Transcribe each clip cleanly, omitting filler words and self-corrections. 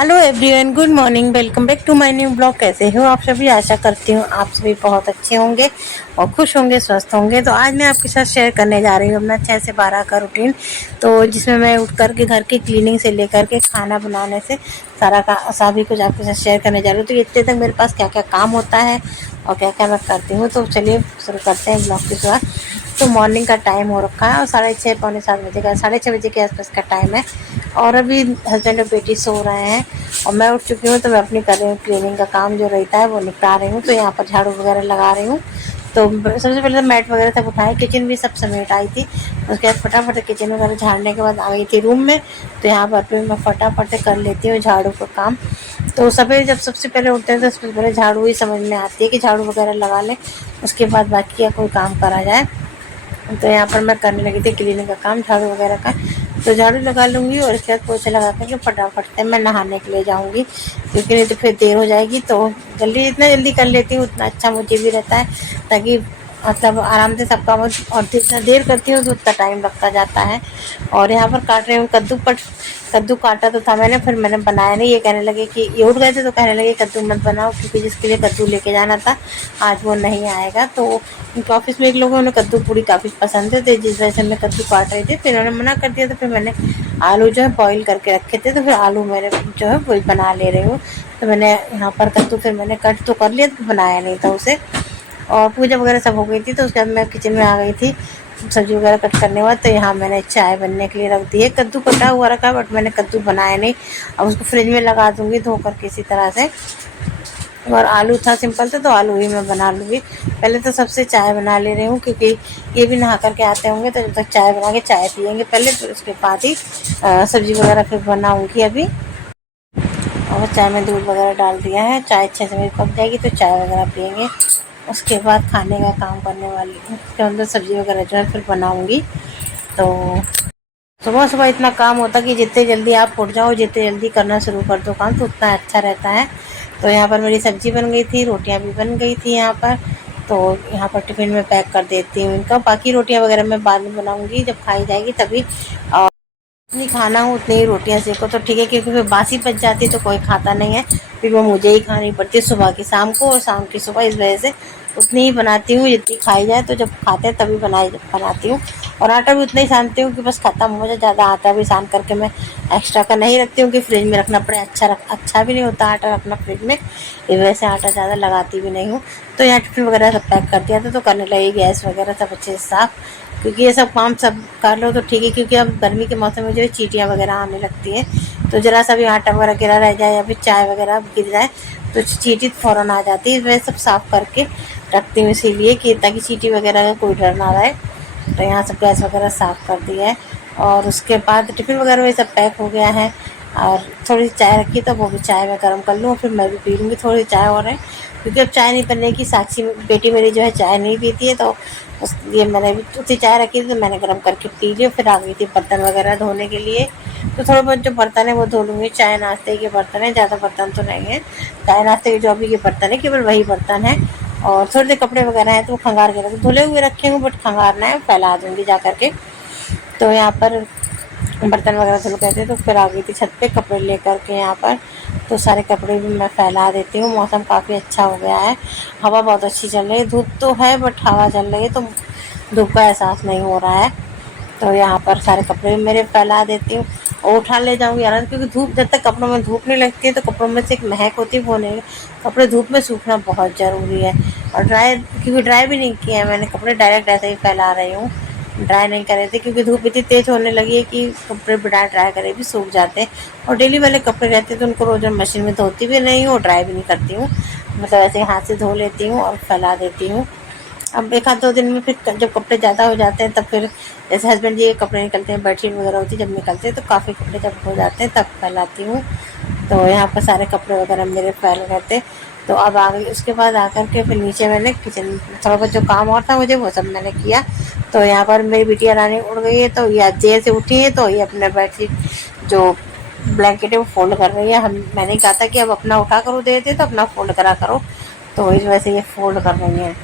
Hello everyone, good morning. Welcome back to my new blog. कैसे हो आप सभी? आशा करती हूँ आप सभी बहुत अच्छे होंगे और खुश होंगे, स्वस्थ होंगे। तो आज मैं आपके साथ शेयर करने जा रही हूँ अपना 6 से 12 का रूटीन। तो जिसमें मैं उठ करके घर की क्लीनिंग से लेकर के खाना बनाने से सभी कुछ आपके साथ शेयर करने जा रही हूँ। तो इतने तक मेरे पास क्या क्या काम होता है और क्या क्या मैं करती हूँ। तो चलिए शुरू करते हैं ब्लॉग की शुरुआत। तो मॉर्निंग का टाइम हो रखा है और 6:30 पौने 7 बजे का, 6:30 बजे के आसपास का टाइम है। और अभी हस्बैंड और बेटी सो रहे हैं और मैं उठ चुकी हूँ। तो मैं अपनी कर रही हूँ क्लीनिंग का काम जो रहता है वो निपटा रही हूँ। तो यहाँ पर झाड़ू वगैरह लगा रही हूँ। तो सबसे पहले तो मैट वगैरह सब उठाए, किचन भी सब समेट आई थी। उसके बाद फटाफट किचन वगैरह झाड़ने के बाद आ गई थी रूम में। तो यहाँ पर फिर मैं फटाफट से कर लेती हूँ झाड़ू का काम। तो सवेरे जब सबसे पहले उठते हैं तो सबसे पहले झाड़ू ही समझ में आती है कि झाड़ू वगैरह लगा लें, उसके बाद बाकी का कोई काम करा जाए। तो यहाँ पर मैं करने लगी थी क्लीनिंग का काम, झाड़ू वगैरह का। तो झाड़ू लगा लूँगी और इसके बाद पोछा लगा करके फटाफट से मैं नहाने के लिए जाऊँगी, क्योंकि नहीं तो फिर देर हो जाएगी। तो जल्दी, जितना जल्दी कर लेती हूँ उतना अच्छा मुझे भी रहता है, ताकि मतलब आराम से सब काम। और जितना देर करती हूँ तो उतना टाइम लगता जाता है। और यहाँ पर काट रही हूँ कद्दू काटा तो था मैंने, फिर मैंने बनाया नहीं। ये कहने लगे कि ये उठ गए थे तो कहने लगे कद्दू मत बनाओ, क्योंकि जिसके लिए कद्दू लेके जाना था आज वो नहीं आएगा। तो उनके ऑफिस में एक लोगों ने कद्दू पूड़ी काफ़ी पसंद है, तो जिस वजह से मैं कद्दू काट रही थी। फिर उन्होंने मना कर दिया, तो फिर मैंने आलू जो है बॉईल करके रखे थे, तो फिर आलू मेरे जो है वही बना ले रही हूँ। तो मैंने यहाँ पर कद्दू फिर मैंने कट तो कर लिया, तो बनाया नहीं था उसे। और पूजा वगैरह सब हो गई थी। तो उसके बाद मैं किचन में आ गई थी सब्जी वगैरह कट करने के बाद। तो यहाँ मैंने चाय बनने के लिए रख दी है। कद्दू कटा हुआ रखा है बट मैंने कद्दू बनाया नहीं। अब उसको फ्रिज में लगा दूँगी धो कर किसी तरह से। और आलू था सिंपल था, तो आलू ही मैं बना लूँगी। पहले तो सबसे चाय बना ले रही हूँ, क्योंकि ये भी नहा करके आते होंगे, तो जब तक चाय बना के चाय पियेंगे पहले, फिर उसके बाद ही सब्जी वगैरह फिर बनाऊँगी अभी। और चाय में दूध वगैरह डाल दिया है, चाय अच्छे से मेरी पक जाएगी तो चाय वगैरह पियेंगे। उसके बाद खाने का काम करने वाली हूँ, उसके अंदर सब्ज़ी वगैरह जो है फिर बनाऊँगी। तो सुबह सुबह इतना काम होता है कि जितने जल्दी आप उठ जाओ, जितने जल्दी करना शुरू कर दो काम, तो उतना अच्छा रहता है। तो यहाँ पर मेरी सब्ज़ी बन गई थी, रोटियाँ भी बन गई थी यहाँ पर। तो यहाँ पर टिफ़िन में पैक कर देती हूँ इनका। बाकी रोटियाँ वगैरह मैं बाद में बनाऊँगी, जब खाई जाएगी तभी। और जितनी खाना हो उतनी ही रोटियाँ सेको तो ठीक है, क्योंकि फिर बासी बच जाती तो कोई खाता नहीं है। फिर वो मुझे ही खानी पड़ती है, सुबह की शाम को और शाम की सुबह। इस वजह से उतनी ही बनाती हूँ जितनी खाई जाए। तो जब खाते हैं तभी बनाती हूँ। और आटा भी उतना ही सानती हूँ कि बस ख़त्म हो जाए। ज़्यादा आटा भी सान करके मैं एक्स्ट्रा का नहीं रखती हूँ कि फ्रिज में रखना पड़े। अच्छा भी नहीं होता आटा रखना फ्रिज में। इस वजह से आटा ज़्यादा लगाती भी नहीं हूँ। तो यहाँ टिफ़िन वगैरह सब पैक कर दिया था, तो करने लगी गैस वगैरह सब अच्छे से साफ़, क्योंकि ये सब काम सब कर लो तो ठीक है। क्योंकि अब गर्मी के मौसम में जो है चींटियाँ वगैरह आने लगती हैं, तो ज़रा सा भी आटा वगैरह गिरा रह जाए या फिर चाय वगैरह गिर जाए तो चींटी फ़ौरन आ जाती है। इस वजह से सब साफ़ करके रखती हूँ, इसीलिए कि ताकि चींटी वगैरह का कोई डर ना रहे। तो यहाँ सब गैस वगैरह साफ़ कर दिया है। और उसके बाद टिफ़िन वगैरह ये सब पैक हो गया है। और थोड़ी सी चाय रखी, तो वो भी चाय मैं गर्म कर लूँ, फिर मैं भी पी लूँगी थोड़ी चाय और है। क्योंकि अब चाय नहीं बनने की, साक्षी बेटी मेरी जो है चाय नहीं पीती है, तो ये मैंने भी उतनी चाय रखी थी तो मैंने गर्म करके पी लिया। फिर आ गई थी बर्तन वगैरह धोने के लिए। तो थोड़े बहुत जो बर्तन है वो धो लूँगी। चाय नाश्ते के बर्तन है, ज़्यादा बर्तन तो नहीं है। चाय नाश्ते के जो अभी के बर्तन है केवल वही बर्तन है। और थोड़े से कपड़े वगैरह हैं तो वो खंगार के धुले हुए रखे हुए, बट खंगारना है, फैला दूँगी जा करके। तो यहाँ पर बर्तन वगैरह धुल गए थे, तो फिर आ गई थी छत पे कपड़े लेकर के यहाँ पर। तो सारे कपड़े भी मैं फैला देती हूँ। मौसम काफ़ी अच्छा हो गया है, हवा बहुत अच्छी चल रही है। धूप तो है बट हवा चल रही है, तो धूप का एहसास नहीं हो रहा है। तो यहाँ पर सारे कपड़े भी मेरे फैला देती हूँ और उठा ले जाऊँगी आराम, क्योंकि धूप, जब तक कपड़ों में धूप नहीं लगती है तो कपड़ों में से एक महक होती है वो नहीं। कपड़े धूप में सूखना बहुत ज़रूरी है। और क्योंकि ड्राई भी नहीं किया है मैंने कपड़े, डायरेक्ट ऐसे ही फैला रही हूँ। ड्राई नहीं करे थे, क्योंकि धूप इतनी तेज़ होने लगी है कि कपड़े बिना ड्राई करे भी सूख जाते हैं। और डेली वाले कपड़े रहते हैं तो उनको रोज़ मशीन में धोती भी नहीं हूँ और ड्राई भी नहीं करती हूँ। मतलब ऐसे हाथ से धो लेती हूँ और फैला देती हूँ। अब 1 आध 2 दिन में फिर जब कपड़े ज़्यादा हो जाते हैं तब फिर, जैसे हस्बैंड जी के कपड़े निकलते हैं, बेडशीट वगैरह होती है, जब निकलते हैं तो काफ़ी कपड़े जब हो जाते हैं तब फैलाती हूँ। तो यहाँ पर सारे कपड़े वगैरह मेरे फैल गए थे। तो अब आ गई, उसके बाद आकर के फिर नीचे मैंने किचन थोड़ा बहुत जो काम और था मुझे वो सब मैंने किया। तो यहाँ पर मेरी बिटिया रानी उड़ गई है, तो ये आज देर से उठी है, तो ये अपना बेडशीट जो ब्लैंकेट है वो फोल्ड कर रही है। मैंने कहा था कि अब अपना उठा करो, देते तो अपना फोल्ड करा करो, तो इस वजह से ये फोल्ड कर रही है।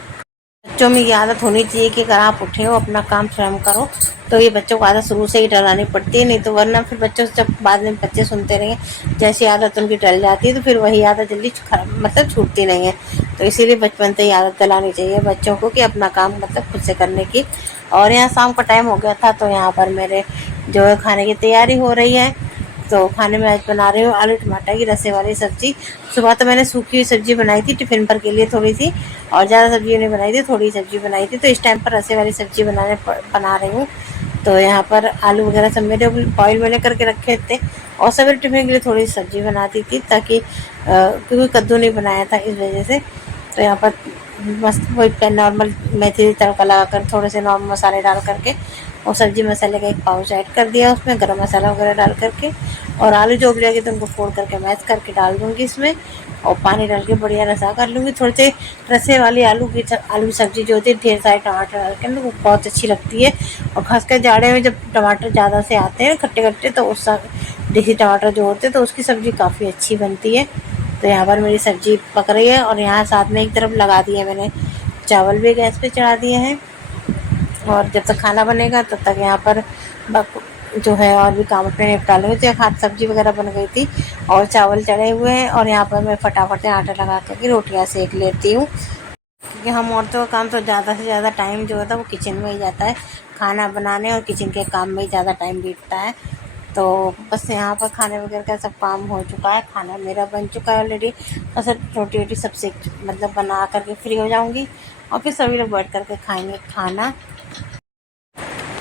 बच्चों में ये आदत होनी चाहिए कि अगर आप उठे हो अपना काम स्वयं करो, तो ये बच्चों को आदत शुरू से ही डलानी पड़ती है, नहीं तो वरना फिर बच्चों से जब बाद में बच्चे सुनते रहेंगे, जैसी आदत उनकी डल जाती है तो फिर वही आदत जल्दी मतलब छूटती नहीं है। तो इसीलिए बचपन से ही आदत डलानी चाहिए बच्चों को कि अपना काम मतलब खुद से करने की। और यहाँ शाम का टाइम हो गया था, तो यहाँ पर मेरे जो है खाने की तैयारी हो रही है। तो खाने में आज बना रही हूँ आलू टमाटर की रसे वाली सब्जी। सुबह तो मैंने सूखी हुई सब्जी बनाई थी टिफ़िन पर के लिए थोड़ी सी, और ज़्यादा सब्जी नहीं बनाई थी, थोड़ी सब्जी बनाई थी। तो इस टाइम पर रसे वाली सब्जी बना रही हूँ। तो यहाँ पर आलू वगैरह सब मेरे बॉयल मैंने करके रखे थे, और सवेरे टिफ़िन के लिए थोड़ी सब्जी बनाती थी, ताकि क्योंकि कद्दू नहीं बनाया था इस वजह से। तो यहाँ पर मस्त वही नॉर्मल मेथी तड़का लगा कर थोड़े से नॉर्मल मसाले डाल करके और सब्जी मसाले का एक पाउच ऐड कर दिया, उसमें गरम मसाला वगैरह डाल करके, और आलू जो उबलेंगे तो उनको फोड़ करके मैश करके डाल दूँगी इसमें, और पानी डाल के बढ़िया रसा कर लूँगी। थोड़े से रसे वाली आलू की सब्ज़ी जो होती है ढेर सारे टमाटर डाल के, वो बहुत अच्छी लगती है। और खासकर जाड़े में जब टमाटर ज़्यादा से आते हैं खट्टे खट्टे, तो उस देसी टमाटर जो होते हैं तो उसकी सब्ज़ी काफ़ी अच्छी बनती है। तो यहाँ पर मेरी सब्ज़ी पक रही है, और यहाँ साथ में एक तरफ लगा दिया मैंने चावल भी गैस पे चढ़ा दिए हैं। और जब तक खाना बनेगा तब तक यहाँ पर जो है और भी काम अपने निपटा लूँगी। तो हाथ सब्जी वगैरह बन गई थी और चावल चढ़े हुए हैं, और यहाँ पर मैं फटाफट से आटा लगा करके रोटियाँ सेक लेती हूँ, क्योंकि हम औरतों का काम तो ज़्यादा से ज़्यादा टाइम जो होता है वो किचन में ही जाता है। खाना बनाने और किचन के काम में ही ज़्यादा टाइम बीतता है। तो बस यहाँ पर खाने वगैरह का सब काम हो चुका है, खाना मेरा बन चुका है ऑलरेडी। बस रोटी वोटी सब सेक मतलब बना करके फ्री हो जाऊँगी, और फिर सभी लोग बैठ करके खाएँगे खाना।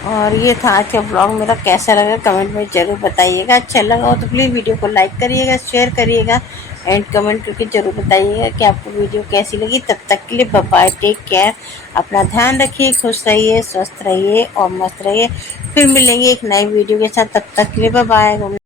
और ये था आज का ब्लॉग मेरा, कैसा लगा कमेंट में ज़रूर बताइएगा। अच्छा लगा हो तो प्लीज़ वीडियो को लाइक करिएगा, शेयर करिएगा, एंड कमेंट करके ज़रूर बताइएगा कि आपको वीडियो कैसी लगी। तब तक के लिए बाय बाय, टेक केयर, अपना ध्यान रखिए, खुश रहिए, स्वस्थ रहिए और मस्त रहिए। फिर मिलेंगे एक नई वीडियो के साथ, तब तक के लिए बाय बाय।